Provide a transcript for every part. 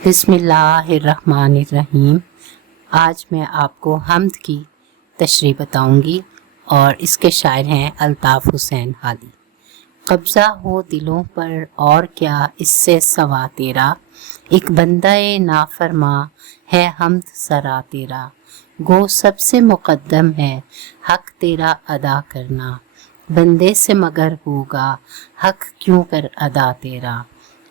बिस्मिल्लाहिर्रहमानिर्रहीम। आज मैं आपको हम्द की तशरीह बताऊंगी और इसके शायर हैं अल्ताफ़ हुसैन हाली। कब्ज़ा हो दिलों पर और क्या इससे सवा तेरा, एक बंदाए नाफरमा है हम्द सरा तेरा। गो सबसे मुक़द्दम है हक़ तेरा अदा करना, बंदे से मगर होगा हक़ क्यों कर अदा तेरा।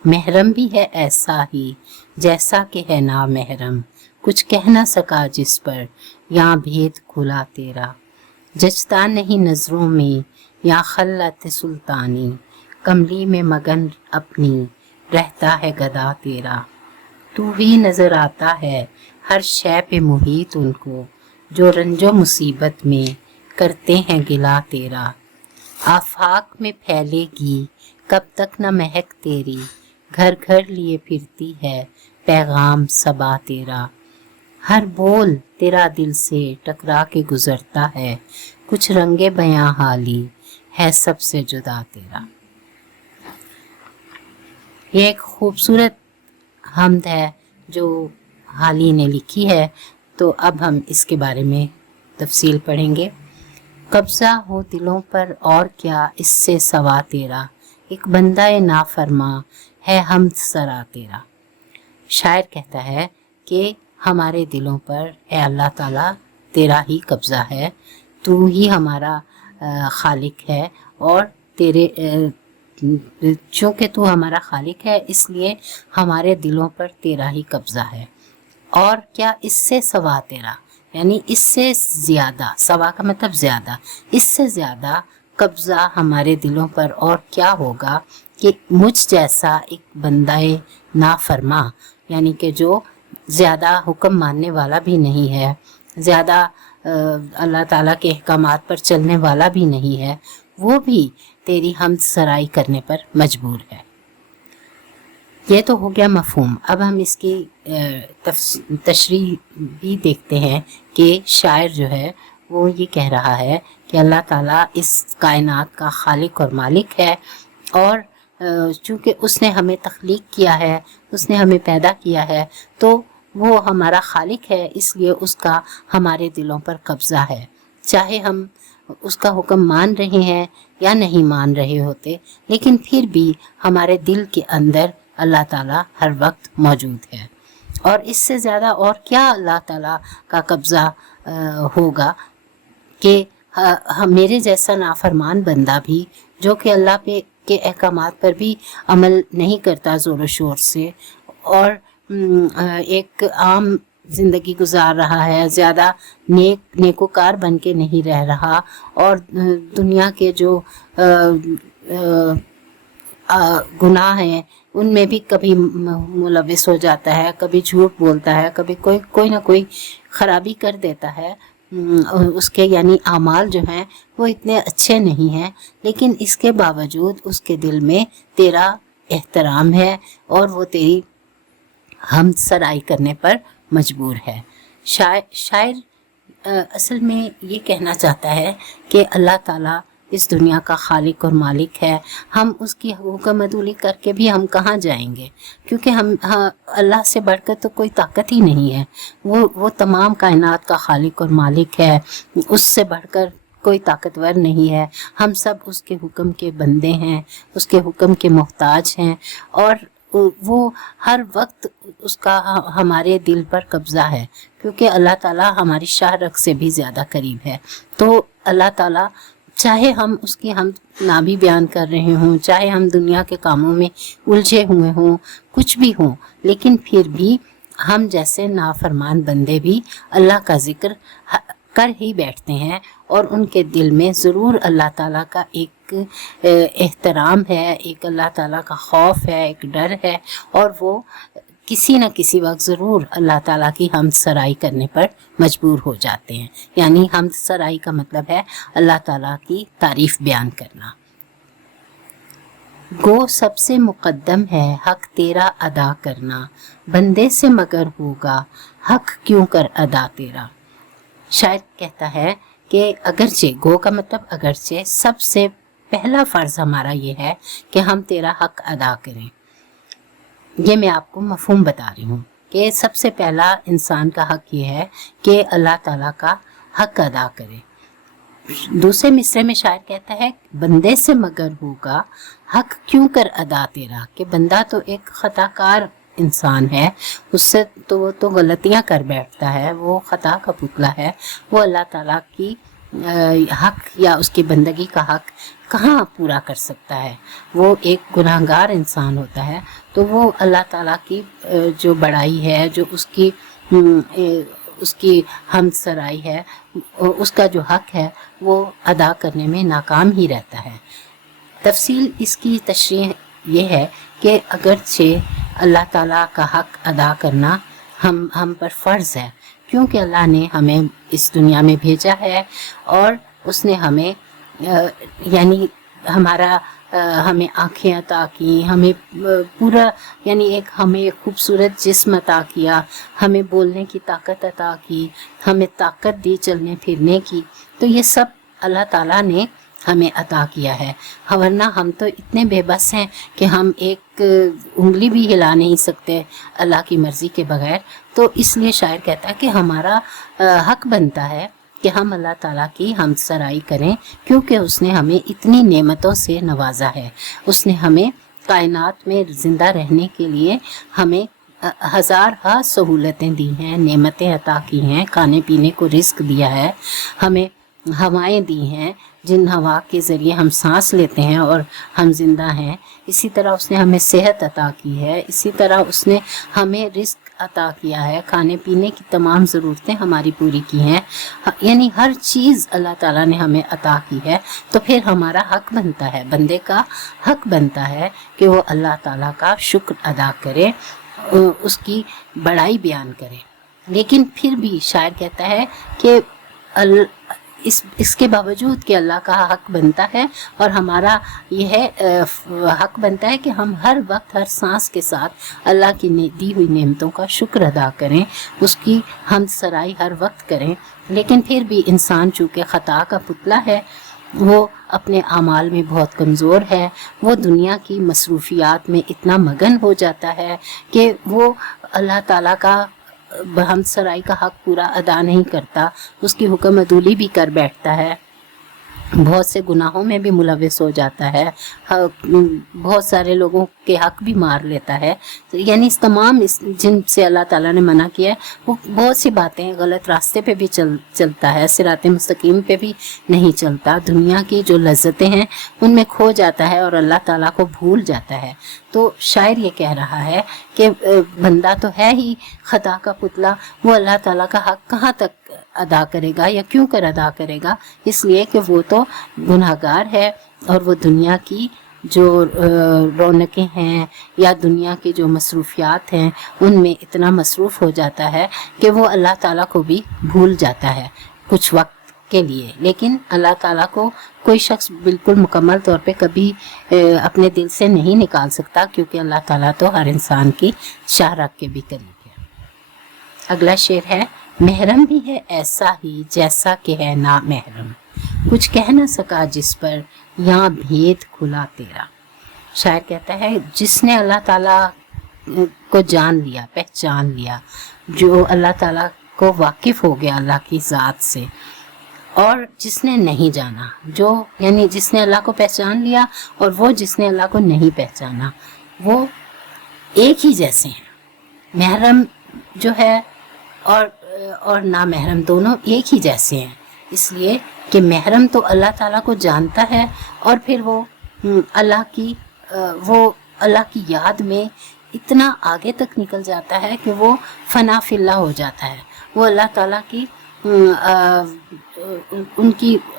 महरम भी है ऐसा ही जैसा कि है ना महरम, कुछ कह ना सका जिस पर यहाँ भेद खुला तेरा। जचता नहीं नज़रों में या खल्लत सुल्तानी, कमली में मगन अपनी रहता है गदा तेरा। तू ही नज़र आता है हर शय पे मुहीत उनको, जो रंजो मुसीबत में करते हैं गिला तेरा। आफाक में फैलेगी कब तक न महक तेरी, घर घर लिए फिरती है पैगाम सबा तेरा। हर बोल तेरा दिल से टकरा के गुजरता है, कुछ रंगे बयां हाली है सबसे जुदा तेरा। ये एक खूबसूरत हम्द है जो हाली ने लिखी है। तो अब हम इसके बारे में तफसील पढ़ेंगे। कब्ज़ा हो दिलों पर और क्या इससे सवा तेरा, एक बंदाए नाफरमा है हम्द सरा तेरा। शायर कहता है कि हमारे दिलों पर ए अल्लाह ताला तेरा ही कब्ज़ा है, तू ही हमारा खालिक है और तेरे चूँकि तू हमारा खालिक है इसलिए हमारे दिलों पर तेरा ही कब्ज़ा है। और क्या इससे सवा तेरा, यानी इससे ज़्यादा, सवा का मतलब ज़्यादा, इससे ज़्यादा कब्ज़ा हमारे दिलों पर और क्या होगा कि मुझ जैसा एक बंदाए नाफरमा, यानी कि जो ज़्यादा हुक्म मानने वाला भी नहीं है, ज़्यादा अल्लाह ताला के अहकामात पर चलने वाला भी नहीं है, वो भी तेरी हम्द सराई करने पर मजबूर है। ये तो हो गया मफ़हूम। अब हम इसकी तशरीह भी देखते हैं कि शायर जो है वो ये कह रहा है कि अल्लाह ताला इस कायनात का खालिक और मालिक है, और चूँकि उसने हमें तख्लीक किया है, उसने हमें पैदा किया है, तो वो हमारा खालिक है, इसलिए उसका हमारे दिलों पर कब्ज़ा है। चाहे हम उसका हुक्म मान रहे हैं या नहीं मान रहे होते, लेकिन फिर भी हमारे दिल के अंदर अल्लाह ताला हर वक्त मौजूद है। और इससे ज़्यादा और क्या अल्लाह ताला का कब्ज़ा होगा कि मेरे जैसा नाफरमान बंदा भी, जो कि अल्लाह पे के अहकामात पर भी अमल नहीं करता ज़ोर शोर से, और एक आम ज़िंदगी गुजार रहा है, ज़्यादा नेकोकार बन के नहीं रह रहा, और दुनिया के जो गुनाह हैं उनमें भी कभी मुलविस हो जाता है, कभी झूठ बोलता है, कभी कोई ना कोई ख़राबी कर देता है। उसके यानी आमाल जो हैं वो इतने अच्छे नहीं हैं, लेकिन इसके बावजूद उसके दिल में तेरा एहतराम है और वो तेरी हम्द सराई करने पर मजबूर है। शायर असल में ये कहना चाहता है कि अल्लाह ताला इस दुनिया का खालिक और मालिक है। हम उसकी हुक्मअदूली करके भी हम कहाँ जाएंगे, क्योंकि अल्लाह से बढ़कर तो कोई ताकत ही नहीं है। वो तमाम कायनात का खालिक और मालिक है, उससे बढ़कर कोई ताकतवर नहीं है। हम सब उसके हुक्म के बंदे हैं, उसके हुक्म के मोहताज हैं, और वो हर वक्त उसका हमारे दिल पर कब्ज़ा है, क्योंकि अल्लाह ताला हमारी शाह रग से भी ज़्यादा करीब है। तो अल्लाह ताला चाहे हम उसकी हम ना भी बयान कर रहे हों, चाहे हम दुनिया के कामों में उलझे हुए हों, कुछ भी हों, लेकिन फिर भी हम जैसे नाफरमान बंदे भी अल्लाह का ज़िक्र कर ही बैठते हैं, और उनके दिल में ज़रूर अल्लाह ताला का एक एहतराम है, एक अल्लाह ताला का खौफ है, एक डर है, और वो किसी न किसी वक्त ज़रूर अल्लाह ताला की हम्द सराई करने पर मजबूर हो जाते हैं। यानी हम्द सराई का मतलब है अल्लाह ताला की तारीफ़ बयान करना। गो सबसे मुक़द्दम है हक़ तेरा अदा करना, बंदे से मगर होगा हक़ क्यों कर अदा तेरा। शायद कहता है कि अगरचे, गो का मतलब अगरचे, सबसे पहला फ़र्ज़ हमारा ये है कि हम तेरा हक़ अदा करें। یہ میں آپ کو مفہوم بتا رہی ہوں کہ سب سے پہلا انسان کا حق یہ ہے کہ اللہ تعالیٰ کا حق ادا کرے۔ دوسرے مصرے میں شاعر کہتا ہے بندے سے مگر ہوگا حق کیوں کر ادا تیرا، کہ بندہ تو ایک خطا کار انسان ہے، اس سے تو وہ تو غلطیاں کر بیٹھتا ہے، وہ خطا کا پتلا ہے، وہ اللہ تعالیٰ کی حق یا اس کی بندگی کا حق کہاں پورا کر سکتا ہے، وہ ایک گناہگار انسان ہوتا ہے۔ تو وہ اللہ تعالیٰ کی جو بڑائی ہے، جو اس کی حمد سرائی ہے، اس کا جو حق ہے وہ ادا کرنے میں ناکام ہی رہتا ہے۔ تفصیل اس کی تشریح یہ ہے کہ اگرچہ اللہ تعالیٰ کا حق ادا کرنا ہم پر فرض ہے، کیونکہ اللہ نے ہمیں اس دنیا میں بھیجا ہے اور اس نے ہمیں یعنی ہمیں آنکھیں عطا کی، ہمیں پورا یعنی ہمیں ایک خوبصورت جسم عطا کیا، ہمیں بولنے کی طاقت عطا کی، ہمیں طاقت دی چلنے پھرنے کی، تو یہ سب اللہ تعالیٰ نے ہمیں عطا کیا ہے، ورنہ ہم تو اتنے بے بس ہیں کہ ہم ایک انگلی بھی ہلا نہیں سکتے اللہ کی مرضی کے بغیر۔ تو اس لیے شاعر کہتا ہے کہ ہمارا حق بنتا ہے کہ ہم اللہ تعالیٰ کی حمد سرائی کریں، کیونکہ اس نے ہمیں اتنی نعمتوں سے نوازا ہے، اس نے ہمیں کائنات میں زندہ رہنے کے لیے ہمیں ہزارہ سہولتیں دی ہیں، نعمتیں عطا کی ہیں، کھانے پینے کو رزق دیا ہے، ہمیں ہوائیں دی ہیں جن ہوا کے ذریعے ہم سانس لیتے ہیں اور ہم زندہ ہیں، اسی طرح اس نے ہمیں صحت عطا کی ہے، اسی طرح اس نے ہمیں رزق عطا کیا ہے، کھانے پینے کی تمام ضرورتیں ہماری پوری کی ہیں، یعنی ہر چیز اللہ تعالیٰ نے ہمیں عطا کی ہے۔ تو پھر ہمارا حق بنتا ہے، بندے کا حق بنتا ہے کہ وہ اللہ تعالیٰ کا شکر ادا کرے، اس کی بڑائی بیان کرے۔ لیکن پھر بھی شاعر کہتا ہے کہ اس کے باوجود کہ اللہ کا حق بنتا ہے اور ہمارا یہ ہے حق بنتا ہے کہ ہم ہر وقت ہر سانس کے ساتھ اللہ کی دی ہوئی نعمتوں کا شکر ادا کریں، اس کی حمد سرائی ہر وقت کریں، لیکن پھر بھی انسان چونکہ خطا کا پتلا ہے، وہ اپنے اعمال میں بہت کمزور ہے، وہ دنیا کی مصروفیات میں اتنا مگن ہو جاتا ہے کہ وہ اللہ تعالیٰ کا حمد سرائی کا حق پورا ادا نہیں کرتا، اس کی حکم عدولی بھی کر بیٹھتا ہے، بہت سے گناہوں میں بھی ملوث ہو جاتا ہے، بہت سارے لوگوں کے حق بھی مار لیتا ہے، یعنی اس تمام جن سے اللہ تعالیٰ نے منع کیا ہے وہ بہت سی باتیں، غلط راستے پہ بھی چلتا ہے، صراط مستقیم پہ بھی نہیں چلتا، دنیا کی جو لذتیں ہیں ان میں کھو جاتا ہے اور اللہ تعالیٰ کو بھول جاتا ہے۔ تو شاعر یہ کہہ رہا ہے کہ بندہ تو ہے ہی خطا کا پتلا، وہ اللہ تعالیٰ کا حق کہاں تک ادا کرے گا یا کیوں کر ادا کرے گا، اس لیے کہ وہ تو گناہگار ہے اور وہ دنیا کی جو رونقیں ہیں یا دنیا کی جو مصروفیات ہیں ان میں اتنا مصروف ہو جاتا ہے کہ وہ اللہ تعالیٰ کو بھی بھول جاتا ہے کچھ وقت کے لیے۔ لیکن اللہ تعالیٰ کو کوئی شخص بالکل مکمل طور پہ کبھی اپنے دل سے نہیں نکال سکتا، کیونکہ اللہ تعالیٰ تو ہر انسان کی شاہ رگ کے بھی قریب ہے۔ اگلا شعر ہے، محرم بھی ہے ایسا ہی جیسا کہ ہے نا محرم، کچھ کہہ نہ سکا جس پر یہاں بھید کھلا تیرا۔ شاعر کہتا ہے جس نے اللہ تعالیٰ کو جان لیا، پہچان لیا، جو اللہ تعالیٰ کو واقف ہو گیا اللہ کی ذات سے، اور جس نے نہیں جانا، جو یعنی جس نے اللہ کو پہچان لیا اور وہ جس نے اللہ کو نہیں پہچانا، وہ ایک ہی جیسے ہیں۔ محرم جو ہے اور نامحرم دونوں ایک ہی جیسے ہیں، اس لیے کہ محرم تو اللہ تعالیٰ کو جانتا ہے اور پھر وہ اللہ کی یاد میں اتنا آگے تک نکل جاتا ہے کہ وہ فنا فی اللہ ہو جاتا ہے، وہ اللہ تعالیٰ کی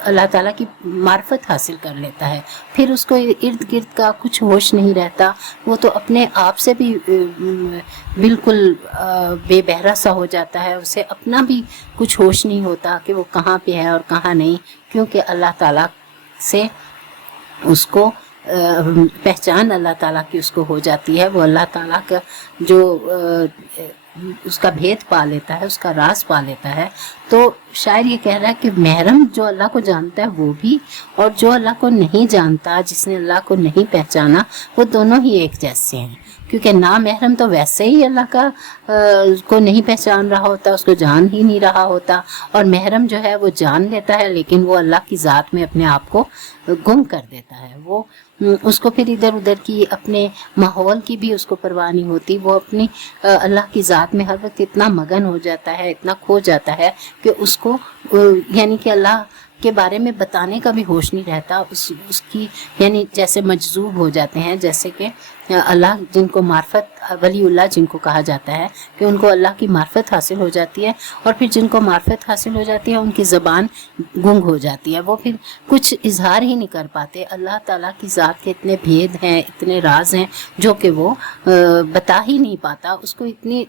اللہ تعالیٰ کی معرفت حاصل کر لیتا ہے، پھر اس کو ارد گرد کا کچھ ہوش نہیں رہتا، وہ تو اپنے آپ سے بھی بالکل بے بہرا سا ہو جاتا ہے، اسے اپنا بھی کچھ ہوش نہیں ہوتا کہ وہ کہاں پہ ہے اور کہاں نہیں، کیونکہ اللہ تعالیٰ سے اس کو پہچان اللہ تعالیٰ کی اس کو ہو جاتی ہے، وہ اللہ تعالیٰ جو اس کا بھید پا لیتا ہے، اس کا راز پا لیتا ہے. تو شاعر یہ کہہ رہا ہے کہ محرم جو اللہ کو جانتا ہے وہ بھی، اور جو اللہ کو نہیں جانتا، جس نے اللہ کو نہیں پہچانا، وہ دونوں ہی ایک جیسے ہیں. کیونکہ نامحرم تو ویسے ہی اللہ کا کو نہیں پہچان رہا ہوتا، اس کو جان ہی نہیں رہا ہوتا، اور محرم جو ہے وہ جان لیتا ہے لیکن وہ اللہ کی ذات میں اپنے آپ کو گم کر دیتا ہے. وہ اس کو پھر ادھر ادھر کی اپنے ماحول کی بھی اس کو پرواہ نہیں ہوتی. وہ اپنی اللہ کی ذات میں ہر وقت اتنا مگن ہو جاتا ہے، اتنا کھو جاتا ہے کہ اس کو یعنی کہ اللہ کے بارے میں بتانے کا بھی ہوش نہیں رہتا. اس کی یعنی جیسے مجذوب ہو جاتے ہیں، جیسے کہ اللہ جن کو معرفت، ولی اللہ جن کو کہا جاتا ہے کہ ان کو اللہ کی معرفت حاصل ہو جاتی ہے، اور پھر جن کو معرفت حاصل ہو جاتی ہے ان کی زبان گنگ ہو جاتی ہے، وہ پھر کچھ اظہار ہی نہیں کر پاتے. اللہ تعالیٰ کی ذات کے اتنے بھید ہیں، اتنے راز ہیں جو کہ وہ بتا ہی نہیں پاتا. اس کو اتنی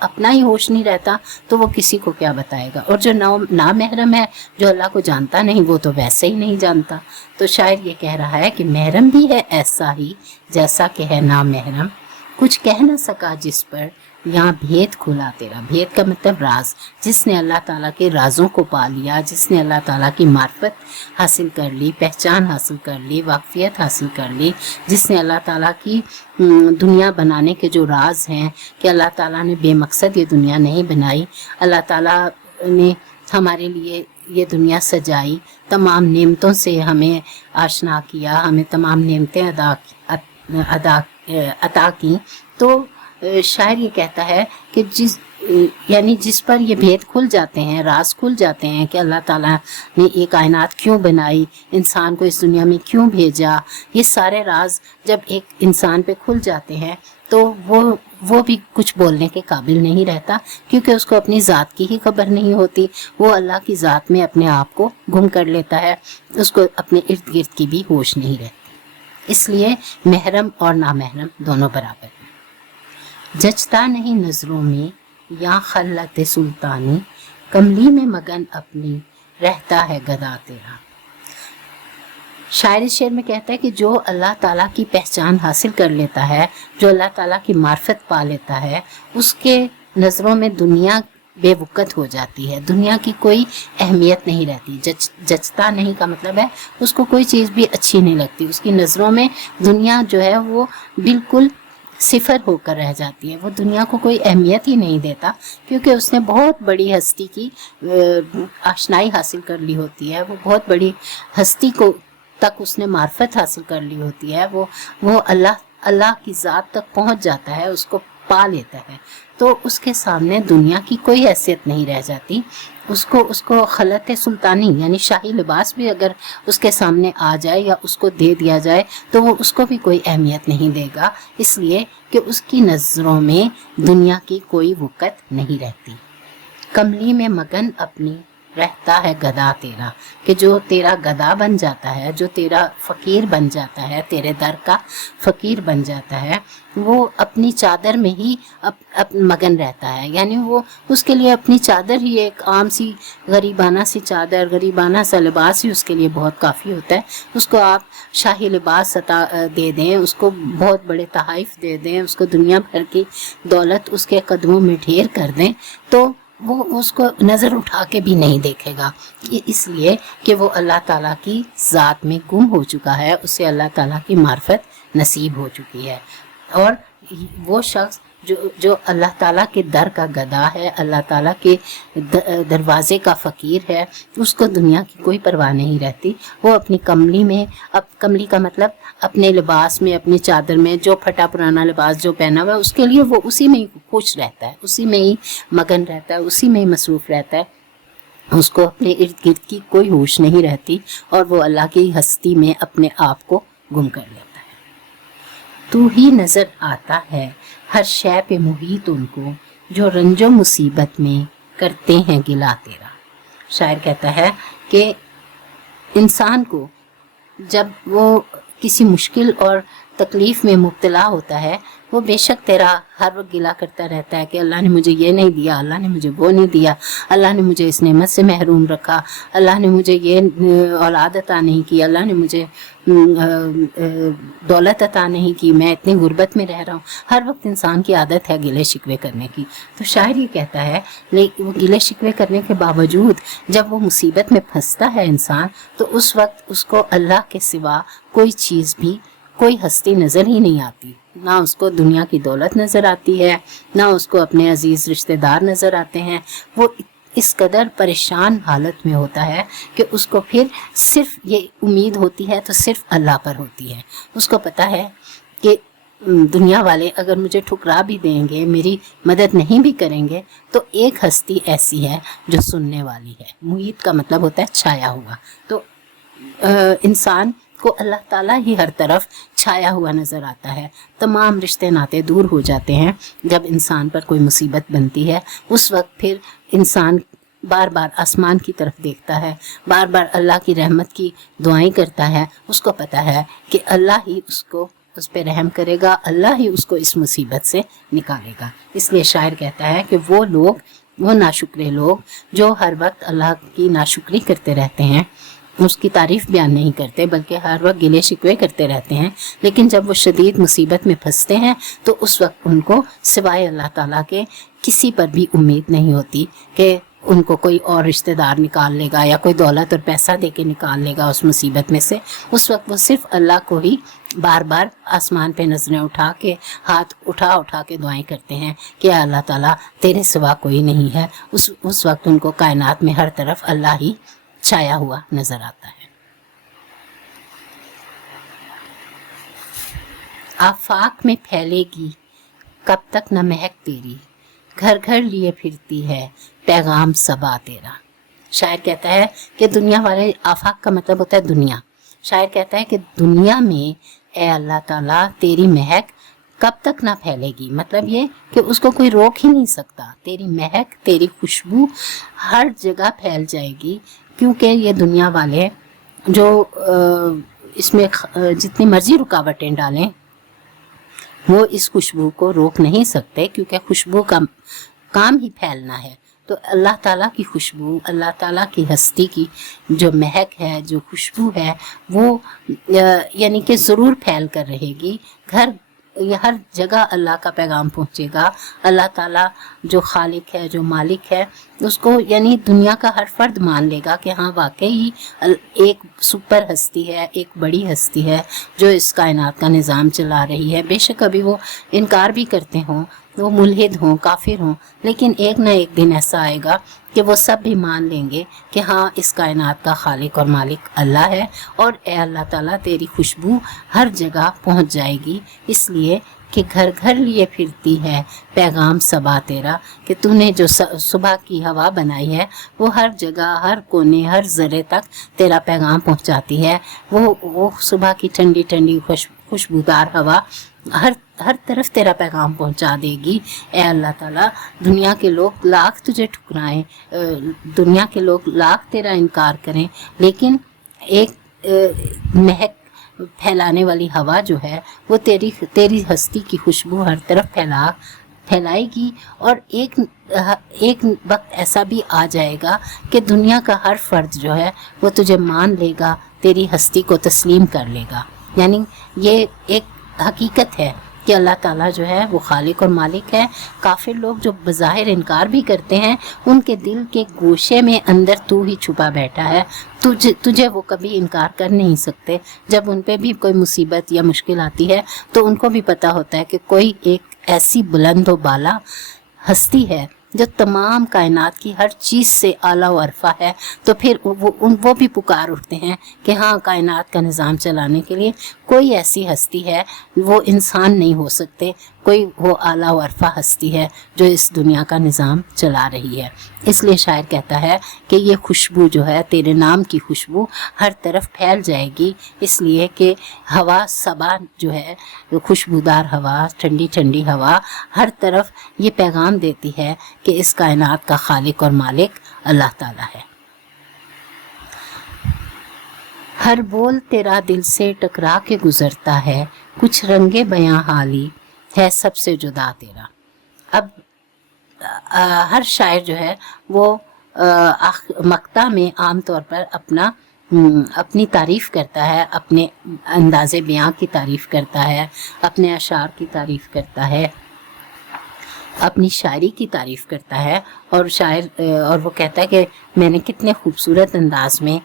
اپنا ہی ہوش نہیں رہتا تو وہ کسی کو کیا بتائے گا. اور جو نامحرم ہے، جو اللہ کو جانتا نہیں، وہ تو ویسے ہی نہیں جانتا. تو شاعر یہ کہہ رہا ہے کہ محرم بھی ہے ایسا ہی جیسا کہ ہے نامحرم، کچھ کہہ نہ سکا جس پر یہاں بھید کھلا تیرا. بھید کا مطلب راز. جس نے اللہ تعالیٰ کے رازوں کو پا لیا، جس نے اللہ تعالیٰ کی معرفت حاصل کر لی، پہچان حاصل کر لی، واقفیت حاصل کر لی، جس نے اللہ تعالیٰ کی دنیا بنانے کے جو راز ہیں کہ اللہ تعالیٰ نے بے مقصد یہ دنیا نہیں بنائی، اللہ تعالیٰ نے ہمارے لیے یہ دنیا سجائی، تمام نعمتوں سے ہمیں آشنا کیا، ہمیں تمام نعمتیں عطا کی. تو شاعر یہ کہتا ہے کہ جس پر یہ بھید کھل جاتے ہیں، راز کھل جاتے ہیں کہ اللہ تعالیٰ نے یہ کائنات کیوں بنائی، انسان کو اس دنیا میں کیوں بھیجا، یہ سارے راز جب ایک انسان پہ کھل جاتے ہیں تو وہ بھی کچھ بولنے کے قابل نہیں رہتا، کیونکہ اس کو اپنی ذات کی ہی خبر نہیں ہوتی. وہ اللہ کی ذات میں اپنے آپ کو گم کر لیتا ہے، اس کو اپنے ارد گرد کی بھی ہوش نہیں رہتی. اس لیے محرم اور نامحرم دونوں برابر ہیں. جچتا نہیں نظروں میں یا خلت سلطانی، کملی میں مگن اپنی رہتا ہے گدا تیرا. شاعر اس شعر میں کہتا ہے کہ جو اللہ تعالیٰ کی پہچان حاصل کر لیتا ہے، جو اللہ تعالیٰ کی معرفت پا لیتا ہے، اس کے نظروں میں دنیا بے وقت ہو جاتی ہے، دنیا کی کوئی اہمیت نہیں رہتی. جچتا نہیں کا مطلب ہے اس کو کوئی چیز بھی اچھی نہیں لگتی. اس کی نظروں میں دنیا جو ہے وہ بالکل صفر ہو کر رہ جاتی ہے. وہ دنیا کو کوئی اہمیت ہی نہیں دیتا، کیونکہ اس نے بہت بڑی ہستی کی آشنائی حاصل کر لی ہوتی ہے. وہ بہت بڑی ہستی کو تک اس نے معرفت حاصل کر لی ہوتی ہے. وہ اللہ کی ذات تک پہنچ جاتا ہے، اس کو پا لیتا ہے. تو اس کے سامنے دنیا کی کوئی حیثیت نہیں رہ جاتی. اس کو خلط سلطانی یعنی شاہی لباس بھی اگر اس کے سامنے آ جائے یا اس کو دے دیا جائے تو وہ اس کو بھی کوئی اہمیت نہیں دے گا، اس لیے کہ اس کی نظروں میں دنیا کی کوئی وقت نہیں رہتی. کملی میں مگن اپنی رہتا ہے گدا تیرا، کہ جو تیرا گدا بن جاتا ہے، جو تیرا فقیر بن جاتا ہے، تیرے در کا فقیر بن جاتا ہے، وہ اپنی چادر میں ہی مگن رہتا ہے. یعنی وہ اس کے لیے اپنی چادر ہی ایک عام سی غریبانہ سی چادر، غریبانہ سا لباس ہی اس کے لیے بہت کافی ہوتا ہے. اس کو آپ شاہی لباس دے دیں، اس کو بہت بڑے تحائف دے دیں، اس کو دنیا بھر کی دولت اس کے قدموں میں ڈھیر کر دیں، تو وہ اس کو نظر اٹھا کے بھی نہیں دیکھے گا. اس لیے کہ وہ اللہ تعالیٰ کی ذات میں گم ہو چکا ہے، اسے اللہ تعالیٰ کی معرفت نصیب ہو چکی ہے. اور وہ شخص جو اللہ تعالیٰ کے در کا گدا ہے، اللہ تعالیٰ کے دروازے کا فقیر ہے، اس کو دنیا کی کوئی پرواہ نہیں رہتی. وہ اپنی کملی میں، کملی کا مطلب اپنے لباس میں، اپنی چادر میں، جو پھٹا پرانا لباس جو پہنا ہوا ہے اس کے لیے وہ اسی میں ہی خوش رہتا ہے، اسی میں ہی مگن رہتا ہے، اسی میں ہی مصروف رہتا ہے. اس کو اپنے ارد گرد کی کوئی ہوش نہیں رہتی اور وہ اللہ کی ہستی میں اپنے آپ کو گم کر لیتا ہے. تو ہی نظر آتا ہے ہر شے پہ محیط ان کو، جو رنج و مصیبت میں کرتے ہیں گلا تیرا. شاعر کہتا ہے کہ انسان کو جب وہ کسی مشکل اور तकलीफ़ में मुब्तला होता है वो बेशक तेरा हर वक्त गिला करता रहता है कि अल्लाह ने मुझे ये नहीं दिया, अल्लाह ने मुझे वो नहीं दिया, अल्लाह ने मुझे इस नेमत से महरूम रखा, अल्लाह ने मुझे ये औलाद अता नहीं की, अल्लाह ने मुझे दौलत अता नहीं की, मैं इतनी गुर्बत में रह रहा हूँ। हर वक्त इंसान की आदत है गिले शिकवे करने की। तो शायर ये कहता है, लेकिन वो गिले शिकवे करने के बावजूद जब वो मुसीबत में फंसता है इंसान, तो उस वक्त उसको अल्लाह के सिवा कोई चीज़ भी, कोई हस्ती नज़र ही नहीं आती। ना उसको दुनिया की दौलत नज़र आती है, ना उसको अपने अजीज़ रिश्तेदार नज़र आते हैं। वो इस कदर परेशान हालत में होता है कि उसको फिर सिर्फ ये उम्मीद होती है तो सिर्फ अल्लाह पर होती है। उसको पता है कि दुनिया वाले अगर मुझे ठुकरा भी देंगे, मेरी मदद नहीं भी करेंगे, तो एक हस्ती ऐसी है जो सुनने वाली है। मुईद का मतलब होता है छाया हुआ। तो इंसान को अल्लाह ताला ही हर तरफ छाया हुआ नज़र आता है। तमाम रिश्ते नाते दूर हो जाते हैं जब इंसान पर कोई मुसीबत बनती है। उस वक्त फिर इंसान बार बार आसमान की तरफ देखता है, बार बार अल्लाह की रहमत की दुआएं करता है। उसको पता है कि अल्लाह ही उसको उस पर रहम करेगा, अल्लाह ही उसको इस मुसीबत से निकालेगा। इसलिए शायर कहता है कि वो लोग, वो नाशुक्रे लोग जो हर वक्त अल्लाह की नाशुक्री करते रहते हैं, उसकी तारीफ़ बयान नहीं करते बल्कि हर वक्त गिले शिकवे करते रहते हैं, लेकिन जब वो शदीद मुसीबत में फंसते हैं तो उस वक्त उनको सिवाय अल्लाह ताला के किसी पर भी उम्मीद नहीं होती कि उनको कोई और रिश्तेदार निकाल लेगा या कोई दौलत और पैसा दे के निकाल लेगा उस मुसीबत में से। उस वक्त वो सिर्फ अल्लाह को ही बार बार आसमान पे नज़रें उठा के, हाथ उठा उठा के दुआएं करते हैं कि अल्लाह ताला तेरे सिवा कोई नहीं है। उस वक्त उनको कायनात में हर तरफ अल्लाह ही छाया हुआ नज़र आता है। आफाक में फैलेगी कब तक न महक तेरी, घर घर लिए फिरती है पैगाम सबा तेरा। शायर कहता है कि दुनिया वाले, आफाक का मतलब होता है दुनिया। शायर कहता है कि दुनिया में ए अल्लाह ताला तेरी महक कब तक ना फैलेगी, मतलब ये कि उसको कोई रोक ही नहीं सकता। तेरी महक, तेरी खुशबू हर जगह फैल जाएगी, क्योंकि ये दुनिया वाले जो इसमें जितनी मर्जी रुकावटें डालें वो इस खुशबू को रोक नहीं सकते, क्योंकि खुशबू का काम ही फैलना है। तो अल्लाह ताला की खुशबू, अल्लाह ताला की हस्ती की जो महक है, जो खुशबू है, वो यानी कि ज़रूर फैल कर रहेगी। हर जगह अल्लाह का पैगाम पहुँचेगा। अल्लाह ताला जो खालिक है, जो मालिक है, उसको यानी दुनिया का हर फर्द मान लेगा कि हाँ वाकई एक सुपर हस्ती है, एक बड़ी हस्ती है जो इस कायनात का निज़ाम चला रही है। बेशक अभी वो इनकार भी करते हों, वो मुल्हिद हों, काफिर हों, लेकिन एक ना एक दिन ऐसा आएगा कि वो सब भी मान लेंगे कि हाँ इस कायनात का खालिक और मालिक अल्लाह है, और ए अल्लाह ताला तेरी खुशबू हर जगह पहुंच जाएगी, इसलिए कि घर घर लिए फिरती है पैगाम सबा तेरा, कि तूने जो सुबह की हवा बनाई है वो हर जगह, हर कोने, हर ज़रे तक तेरा पैगाम पहुंचाती है। वो सुबह की ठंडी ठंडी खुशबूदार हवा हर तरफ तेरा पैगाम पहुंचा देगी। ए अल्लाह ताला, दुनिया के लोग लाख तुझे ठुकराएं, दुनिया के लोग लाख तेरा इनकार करें, लेकिन एक महक फैलाने वाली हवा जो है वो तेरी हस्ती की खुशबू हर तरफ फैलाएगी। और एक वक्त ऐसा भी आ जाएगा कि दुनिया का हर फर्द जो है वो तुझे मान लेगा, तेरी हस्ती को तस्लीम कर लेगा। यानी ये एक हकीकत है कि अल्लाह ताला जो है वो खालिक और मालिक है। काफिर लोग जो बज़ाहिर इनकार भी करते हैं, उनके दिल के गोशे में अंदर तू ही छुपा बैठा है, तुझे वो कभी इनकार कर नहीं सकते। जब उन पे भी कोई मुसीबत या मुश्किल आती है तो उनको भी पता होता है कि कोई एक ऐसी बुलंद व बाला हस्ती है जो तमाम कायनात की हर चीज़ से आला व अरफा है। तो फिर वो भी पुकार उठते हैं कि हाँ कायनात का निज़ाम चलाने के लिए कोई ऐसी हस्ती है, वो इंसान नहीं हो सकते, कोई वो आला व अरफा हस्ती है जो इस दुनिया का निज़ाम चला रही है। इसलिए शायर कहता है कि ये खुशबू जो है, तेरे नाम की खुशबू हर तरफ फैल जाएगी, इसलिए कि हवा सबा जो है, खुशबूदार हवा, ठंडी ठंडी हवा हर तरफ ये पैगाम देती है कि इस कायनात का खालिक और मालिक अल्लाह ताला है। हर बोल तेरा दिल से टकरा के गुजरता है, कुछ रंगे बयां हाली है सबसे जुदा तेरा। अब हर शायर जो है वो मक्ता में आम तौर पर अपनी तारीफ़ करता है, अपने अंदाज़े बयां की तारीफ़ करता है, अपने अशार की तारीफ़ करता है, अपनी शायरी की तारीफ़ करता है। और और वो कहता है कि मैंने कितने खूबसूरत अंदाज में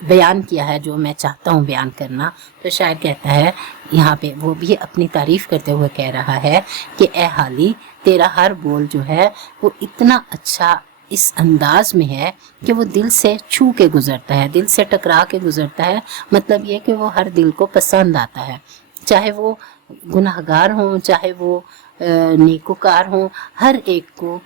बयान किया है जो मैं चाहता हूँ बयान करना। तो शायर कहता है यहाँ पे, वो भी अपनी तारीफ़ करते हुए कह रहा है कि ए हाली, तेरा हर बोल जो है वो इतना अच्छा इस अंदाज में है कि वो दिल से छू के गुज़रता है, दिल से टकरा के गुज़रता है। मतलब ये कि वो हर दिल को पसंद आता है, चाहे वो गुनाहगार हों, चाहे वो नेकोकार हों, हर एक को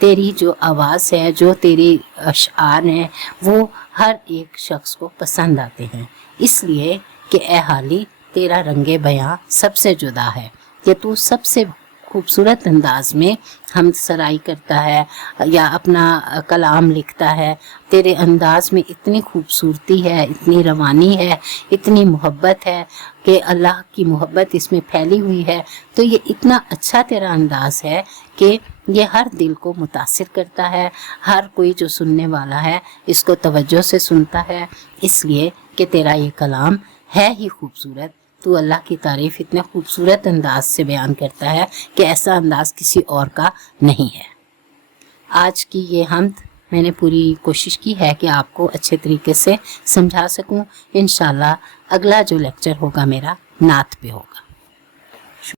तेरी जो आवाज़ है, जो तेरी अशआर हैं, वो हर एक शख्स को पसंद आते हैं। इसलिए कि ए हाली, तेरा रंगे बयां सबसे जुदा है, कि तू सबसे खूबसूरत अंदाज में हमद सराई करता है या अपना कलाम लिखता है। तेरे अंदाज में इतनी खूबसूरती है, इतनी रवानी है, इतनी मोहब्बत है कि अल्लाह की मोहब्बत इसमें फैली हुई है। तो ये इतना अच्छा तेरा अंदाज है कि ये हर दिल को मुतासिर करता है, हर कोई जो सुनने वाला है इसको तवज्जो से सुनता है। इसलिए कि तेरा ये कलाम है ही खूबसूरत। तू अल्लाह की तारीफ़ इतने खूबसूरत अंदाज से बयान करता है कि ऐसा अंदाज किसी और का नहीं है। आज की ये हम्द मैंने पूरी कोशिश की है कि आपको अच्छे तरीके से समझा सकूं। इंशाल्लाह अगला जो लेक्चर होगा मेरा नात पे होगा।